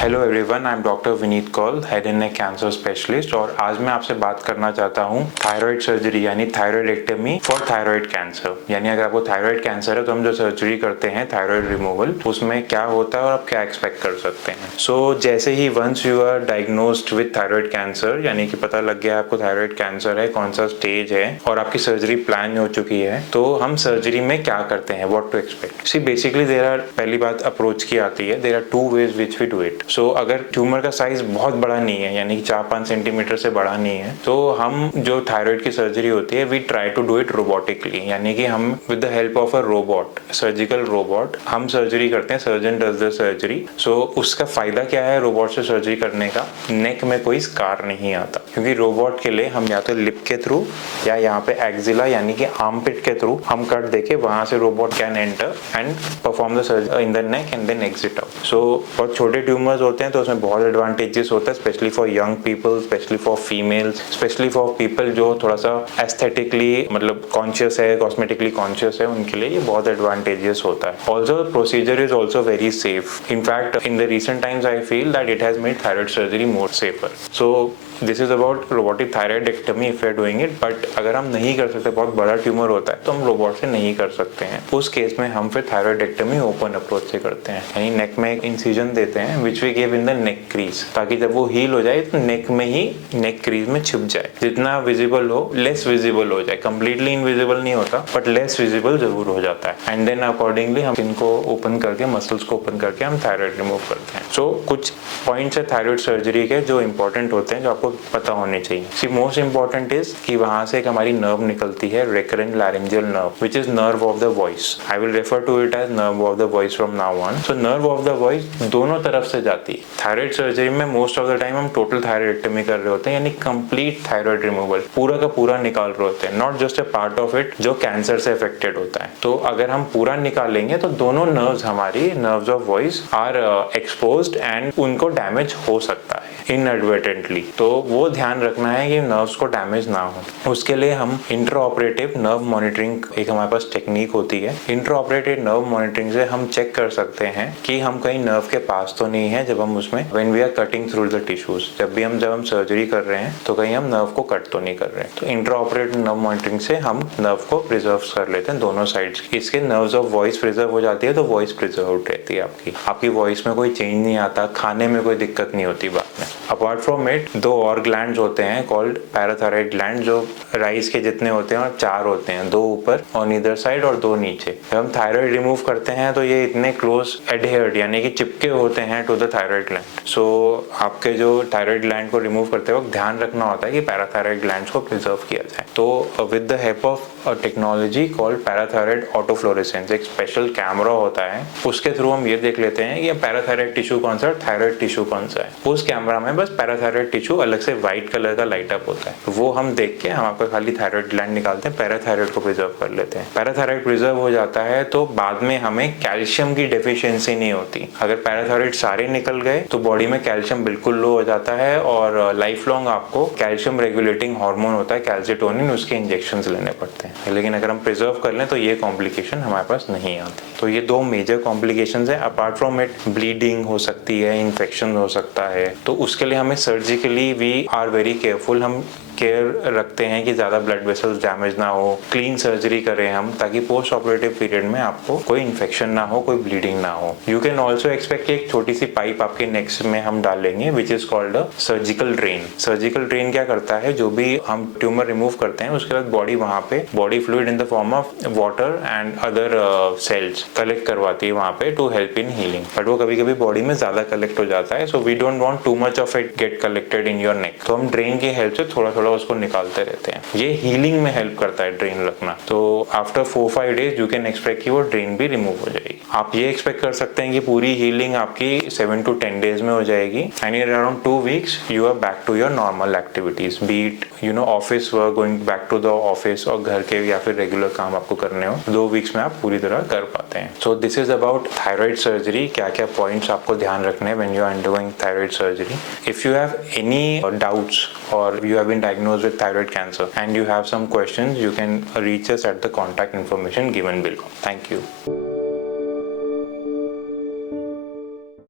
Hello everyone, I am doctor Vineet Kaul, head and neck cancer specialist. और आज मैं आपसे बात करना चाहता हूँ थायराइड सर्जरी यानी थायराइडेक्टमी फॉर थायराइड कैंसर। यानी अगर आपको थायराइड कैंसर है तो हम जो सर्जरी करते हैं थायराइड रिमूवल, उसमें क्या होता है और आप क्या एक्सपेक्ट कर सकते हैं। जैसे ही once you are diagnosed with thyroid cancer, यानी कि पता लग गया आपको थायराइड कैंसर है, कौन सा स्टेज है और आपकी सर्जरी प्लान हो चुकी है, तो हम सर्जरी में क्या करते हैं, what to expect. See basically there are, पहली बात अप्रोच की आती है, there are 2 ways which we do it. अगर ट्यूमर का साइज बहुत बड़ा नहीं है, यानी कि 4-5 सेंटीमीटर से बड़ा नहीं है, तो हम जो थायराइड की सर्जरी होती है we try to do it robotically, यानी कि हम with the help of a robot, surgical robot हम सर्जरी करते हैं। Surgeon does the surgery. उसका फायदा क्या है रोबोट से सर्जरी करने का? नेक में कोई स्कार नहीं आता, क्योंकि रोबोट के लिए हम या तो लिप के थ्रू या यहाँ पे एक्जिला यानी कि आर्मपिट के थ्रू हम कट देके वहां से robot can enter and perform the surgery in the neck and then exit out. बहुत छोटे ट्यूमर्स होते हैं तो उसमें बहुत एडवांटेजेस होता है, specially for young people, specially for females, specially for people जो थोड़ा सा एस्थेटिकली मतलब कॉन्शियस है, कॉस्मेटिकली कॉन्शियस है, उनके लिए ये बहुत एडवांटेजेस होता है। Also procedure is also very safe. In fact in the recent times I feel that it has made thyroid surgery more safer. This is about robotic thyroidectomy if you are doing it. But अगर हम नहीं कर सकते, बहुत बड़ा tumour होता है, तो हम रोबोट से नहीं कर सकते हैं। उस केस में हम फिर थायराइडेक्टमी ओपन अप्रोच से करते हैं, यानी नेक में एक इंसिजन देते हैं which we give in the neck crease, ताकि जब वो हील हो जाए तो नेक में ही, नेक क्रीज में छिप जाए, जितना विजिबल हो, लेस विजिबल हो जाए। कंप्लीटली इनविजिबल नहीं होता बट लेस विजिबल जरूर हो जाता है। एंड देन अकॉर्डिंगली हम इनको ओपन करके, मसल्स को ओपन करके हम थायराइड रिमूव करते हैं। कुछ पॉइंट्स है थायराइड सर्जरी के जो इंपॉर्टेंट होते हैं, जो आपको पता होने चाहिए। सी मोस्ट इंपॉर्टेंट इज कि वहां से एक हमारी नर्व निकलती है, recurrent laryngeal nerve, which is nerve of the voice. I will refer to it as nerve of the voice from now on. Nerve of the voice दोनों तरफ से जाती है। थायराइड सर्जरी में मोस्ट ऑफ द टाइम हम total thyroidectomy कर रहे होते हैं, यानी कंप्लीट थायराइड रिमूवल, पूरा का पूरा निकाल रहे होते हैं, not just a part of it जो कैंसर से अफेक्टेड होता है। तो अगर हम पूरा निकालेंगे तो दोनों नर्व्स, हमारी nerves of voice are exposed and उनको डैमेज हो सकता है इनएडवर्टेंटली। तो वो ध्यान रखना है कि नर्व्स को डैमेज ना हो। उसके लिए हम इंट्रा ऑपरेटिव नर्व मॉनिटरिंग, एक हमारे पास टेक्निक होती है। इंट्रा ऑपरेटिव नर्व मॉनिटरिंग से हम चेक कर सकते हैं कि हम कहीं नर्व के पास तो नहीं है, जब हम उसमें when we are cutting through the tissues, जब हम सर्जरी कर रहे हैं तो कहीं हम नर्व को कट तो नहीं कर रहे हैं। तो इंट्रा ऑपरेटिव नर्व मॉनिटरिंग से हम नर्व को प्रिजर्व कर लेते हैं दोनों साइड्स। इसके नर्व्स ऑफ वॉइस प्रिजर्व हो जाती है तो वॉइस प्रिजर्व रहती है आपकी वॉइस में कोई चेंज नहीं आता, खाने में कोई दिक्कत नहीं होती बाद में। अपार्ट फ्रॉम इट 2 और ग्लैंड्स होते हैं कॉल्ड पैराथायराइड ग्लैंड, जो राइस के जितने होते हैं और 4 होते हैं, 2 ऊपर ऑन ईदर साइड और 2 नीचे। जब हम थायराइड रिमूव करते हैं तो ये इतने क्लोज एडहेयर्ड यानी कि चिपके होते हैं टू द थायराइड ग्लैंड। आपके जो थायराइड ग्लैंड को रिमूव करते वक्त ध्यान रखना होता है कि पैराथायराइड ग्लैंड्स को प्रिजर्व किया जाए। तो with the help of technology called parathyroid autofluorescence, एक स्पेशल कैमरा होता है, उसके थ्रू हम ये देख लेते हैं कि पैराथायराइड टिश्यू कौन सा है, थायराइड टिश्यू कौन सा है। उस कैमरा में बस पैराथायराइड टिश्यू अलग से व्हाइट कलर का लाइट अप होता है, वो हम देख के हम आपका खाली थायराइड ग्लैंड निकालते हैं, पैराथायराइड को प्रिजर्व कर लेते हैं। पैराथायराइड प्रिजर्व हो जाता है तो बाद में हमें कैल्शियम की डेफिशिएंसी नहीं होती। अगर पैराथायराइड सारे निकल गए तो बॉडी में कैल्शियम बिल्कुल लो हो जाता है और लाइफ लॉन्ग आपको कैल्शियम रेगुलेटिंग हार्मोन होता है कैल्सिटोनिन, उसके इंजेक्शंस लेने पड़ते हैं। लेकिन अगर हम प्रिजर्व कर लें तो ये कॉम्प्लिकेशन हमारे पास नहीं आती। तो ये 2 मेजर कॉम्प्लिकेशंस है। अपार्ट फ्रॉम इट ब्लीडिंग हो सकती है, इन्फेक्शन हो सकता है, तो उसके लिए हमें surgically we are very careful. हम केयर रखते हैं कि ज़्यादा ब्लड वेसल्स डैमेज ना हो, क्लीन सर्जरी करें हम, ताकि पोस्ट ऑपरेटिव पीरियड में आपको कोई इन्फेक्शन ना हो, कोई ब्लीडिंग ना हो। यू कैन ऑल्सो एक्सपेक्ट कि एक छोटी सी पाइप आपके नेक में हम डालेंगे which is called a surgical drain. Surgical drain क्या करता है, जो भी हम ट्यूमर रिमूव करते हैं उसके बाद बॉडी वहाँ पे body fluid in the form of water and other cells collect करवाती है वहाँ पे to help in healing. But वो कभी कभी बॉडी में ज्यादा कलेक्ट हो जाता है, so we don't want too much of it get collected in your neck. तो हम ड्रेन की हेल्प से थोड़ा थोड़ा उसको निकालते रहते हैं। ये हीलिंग में हेल्प करता है ड्रेन रखना। तो after 4-5 days you can expect कि वो ड्रेन भी रिमूव हो जाएगी। आप ये एक्सपेक्ट कर सकते हैं कि पूरी हीलिंग आपकी 7 to 10 डेज में हो जाएगी and in around 2 weeks you are back to your normal activities, be it office work, going back to the office, और घर के या फिर रेगुलर काम आपको करने हो, 2 वीक्स में आप पूरी तरह कर पाते हैं। So this is about thyroid surgery. क्या क्या पॉइंट्स आपको ध्यान रखने हैं when you are undergoing thyroid surgery. If you have any doubts or you have been diagnosed with thyroid cancer and you have some questions, you can reach us at the contact information given below. Thank you.